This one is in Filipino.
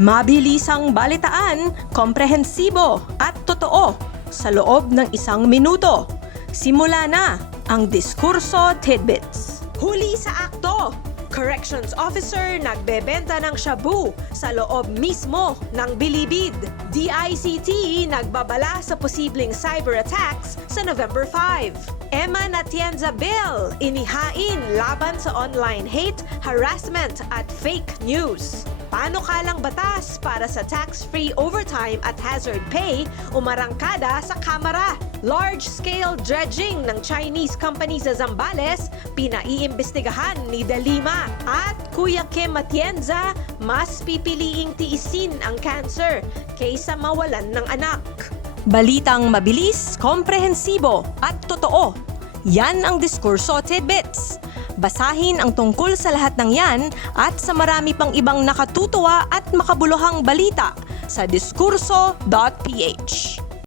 Mabilisang balitaan, komprehensibo at totoo sa loob ng isang minuto. Simula na ang Diskurso Tidbits. Huli sa akto! Corrections Officer nagbebenta ng shabu sa loob mismo ng bilibid. DICT nagbabala sa posibleng cyber attacks sa November 5. Emma Natienza Bill inihain laban sa online hate, harassment at fake news. Panukalang batas para sa tax-free overtime at hazard pay umarangkada sa Kamara. Large-scale dredging ng Chinese company sa Zambales, pinaiimbestigahan ni De Lima. At Kuya Kim Atienza, mas pipiliing tiisin ang cancer kaysa mawalan ng anak. Balitang mabilis, komprehensibo at totoo. Yan ang Diskurso Tidbits. Basahin ang tungkol sa lahat ng yan at sa marami pang ibang nakatutuwa at makabuluhang balita sa diskurso.ph.